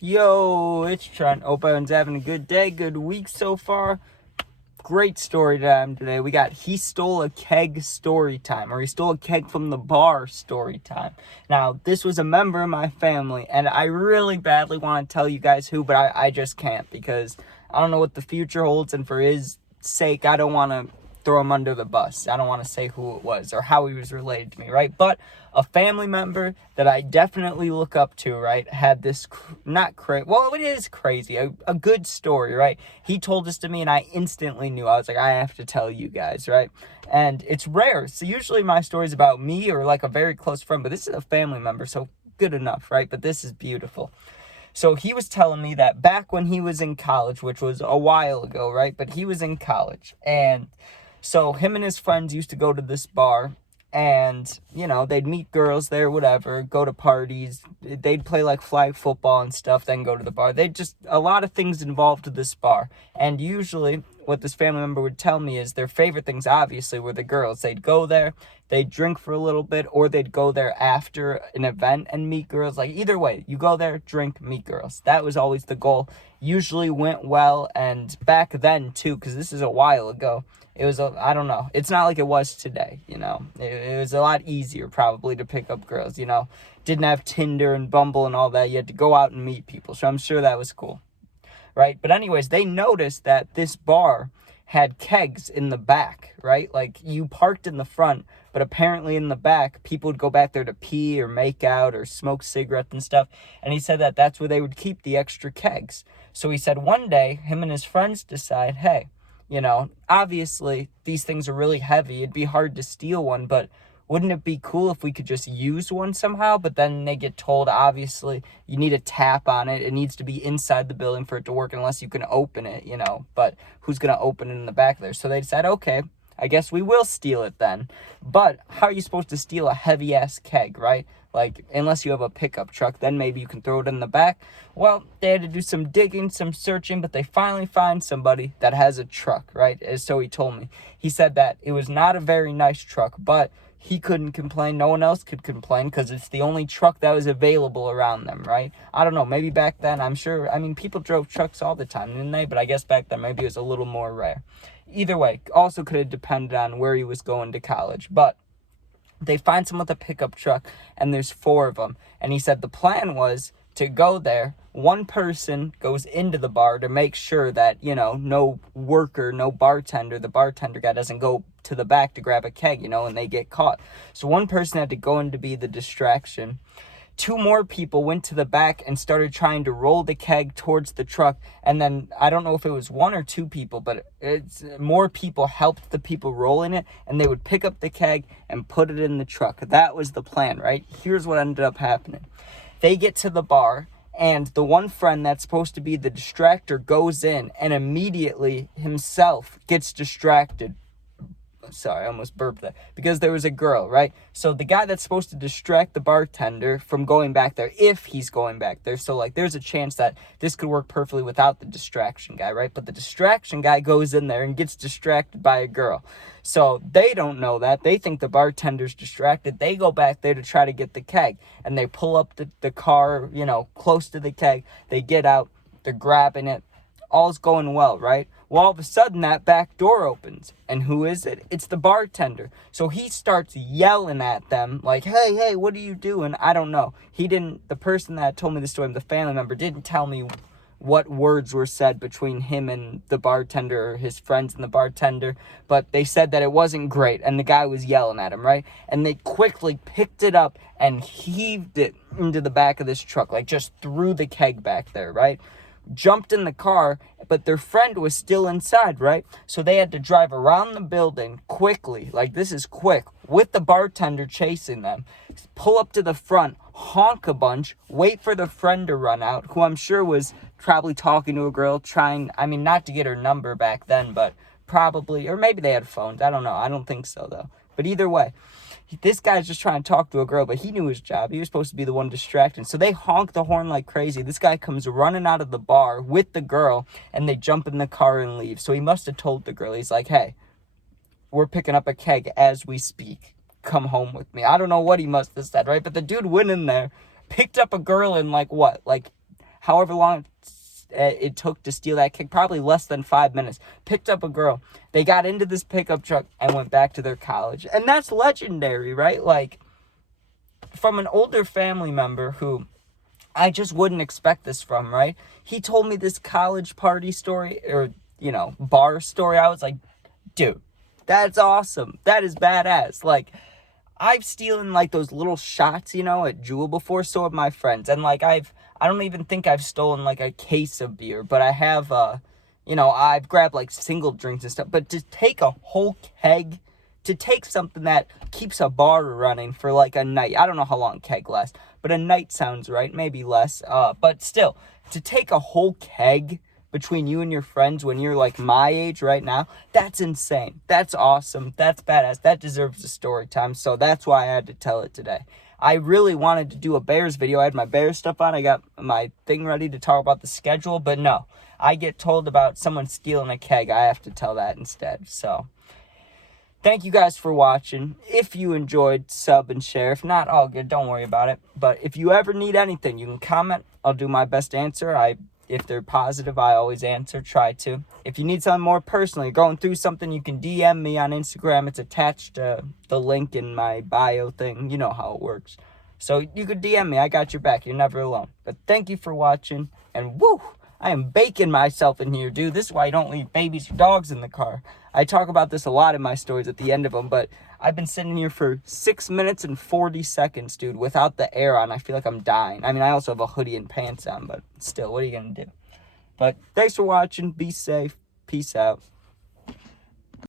Yo, it's Trent. Hope everyone's having a good day, good week so far. Great story time today. We got he stole a keg story time, or he stole a keg from the bar story time. Now, this was a member of my family, and I really badly want to tell you guys who, but I just can't because I don't know what the future holds, and for his sake, I don't want to throw him under the bus. I don't want to say who it was or how he was related to me, right? But a family member that I definitely look up to, right, had this, it is crazy, a good story, right? He told this to me and I instantly knew. I was like, I have to tell you guys, right? And it's rare. So usually my story's about me or like a very close friend, but this is a family member, so good enough, right? But this is beautiful. So he was telling me that back when he was in college, which was a while ago, right? But he was in college, and so him and his friends used to go to this bar, and, they'd meet girls there, whatever, go to parties. They'd play like flag football and stuff, then go to the bar. A lot of things involved with this bar. And usually what this family member would tell me is their favorite things, obviously, were the girls. They'd go there, they'd drink for a little bit, or they'd go there after an event and meet girls. Like, either way, you go there, drink, meet girls. That was always the goal. Usually went well, and back then, too, because this is a while ago, it was, I don't know, it's not like it was today, It was a lot easier, probably, to pick up girls, Didn't have Tinder and Bumble and all that. You had to go out and meet people, so I'm sure that was cool, right? But anyways, they noticed that this bar had kegs in the back, right? Like, you parked in the front, but apparently in the back, people would go back there to pee or make out or smoke cigarettes and stuff, and he said that that's where they would keep the extra kegs. So he said one day, him and his friends decide, hey, obviously these things are really heavy. It'd be hard to steal one, but wouldn't it be cool if we could just use one somehow? But then they get told, obviously, you need a tap on it. It needs to be inside the building for it to work unless you can open it, But who's going to open it in the back there? So they decide, okay, I guess we will steal it then. But how are you supposed to steal a heavy-ass keg, right? Like, unless you have a pickup truck, then maybe you can throw it in the back. Well, they had to do some digging, some searching, but they finally find somebody that has a truck, right? So he told me. He said that it was not a very nice truck, but he couldn't complain. No one else could complain because it's the only truck that was available around them, right? I don't know. Maybe back then, people drove trucks all the time, didn't they? But I guess back then maybe it was a little more rare. Either way, also could have depended on where he was going to college, but they find someone with a pickup truck, and there's 4 of them. And he said the plan was to go there. One person goes into the bar to make sure that, no worker, no bartender, the bartender guy doesn't go to the back to grab a keg, and they get caught. So one person had to go in to be the distraction. 2 more people went to the back and started trying to roll the keg towards the truck. And then, I don't know if it was 1 or 2 people, but more people helped the people rolling it. And they would pick up the keg and put it in the truck. That was the plan, right? Here's what ended up happening. They get to the bar, and the one friend that's supposed to be the distractor goes in and immediately himself gets distracted. Sorry, I almost burped that. Because there was a girl, right? So the guy that's supposed to distract the bartender from going back there, if he's going back there. So, there's a chance that this could work perfectly without the distraction guy, right? But the distraction guy goes in there and gets distracted by a girl. So they don't know that. They think the bartender's distracted. They go back there to try to get the keg. And they pull up the car, close to the keg. They get out. They're grabbing it. All's going well, right? Well, all of a sudden, that back door opens. And who is it? It's the bartender. So he starts yelling at them, like, hey, what are you doing? I don't know. The person that told me the story, the family member, didn't tell me what words were said between him and the bartender, or his friends and the bartender. But they said that it wasn't great, and the guy was yelling at him, right? And they quickly picked it up and heaved it into the back of this truck, just threw the keg back there, right? Jumped in the car, but their friend was still inside, right? So they had to drive around the building quickly, this is quick, with the bartender chasing them, pull up to the front, honk a bunch, wait for the friend to run out, who I'm sure was probably talking to a girl, not to get her number back then, but probably, or maybe they had phones, I don't know, I don't think so, though. But either way, this guy's just trying to talk to a girl, but he knew his job. He was supposed to be the one distracting. So they honk the horn like crazy. This guy comes running out of the bar with the girl, and they jump in the car and leave. So he must have told the girl, he's like, hey, we're picking up a keg as we speak. Come home with me. I don't know what he must have said, right? But the dude went in there, picked up a girl in however long it took to steal that keg, probably less than 5 minutes. Picked up a girl. They got into this pickup truck and went back to their college. And that's legendary, right? Like, from an older family member who I just wouldn't expect this from, right? He told me this college party story, or, bar story. I was like, dude, that's awesome. That is badass. Like, I've stolen, like, those little shots, at Jewel before, so have my friends. And, like, I don't even think I've stolen, like, a case of beer, but I have, I've grabbed, like, single drinks and stuff. But to take a whole keg, to take something that keeps a bar running for, like, a night. I don't know how long keg lasts, but a night sounds right, maybe less. But still, to take a whole keg between you and your friends when you're, like, my age right now, that's insane. That's awesome. That's badass. That deserves a story time, so that's why I had to tell it today. I really wanted to do a Bears video. I had my Bears stuff on. I got my thing ready to talk about the schedule, but no. I get told about someone stealing a keg. I have to tell that instead, so thank you guys for watching. If you enjoyed, sub and share. If not, all good. Don't worry about it. But if you ever need anything, you can comment. I'll do my best to answer. If they're positive, I always answer, try to. If you need something more personally, going through something, you can DM me on Instagram. It's attached to the link in my bio thing. You know how it works. So you could DM me. I got your back. You're never alone. But thank you for watching. And woo, I am baking myself in here, dude. This is why you don't leave babies or dogs in the car. I talk about this a lot in my stories at the end of them, but I've been sitting here for 6 minutes and 40 seconds, dude, without the air on. I feel like I'm dying. I mean, I also have a hoodie and pants on, but still, what are you going to do? But thanks for watching. Be safe. Peace out.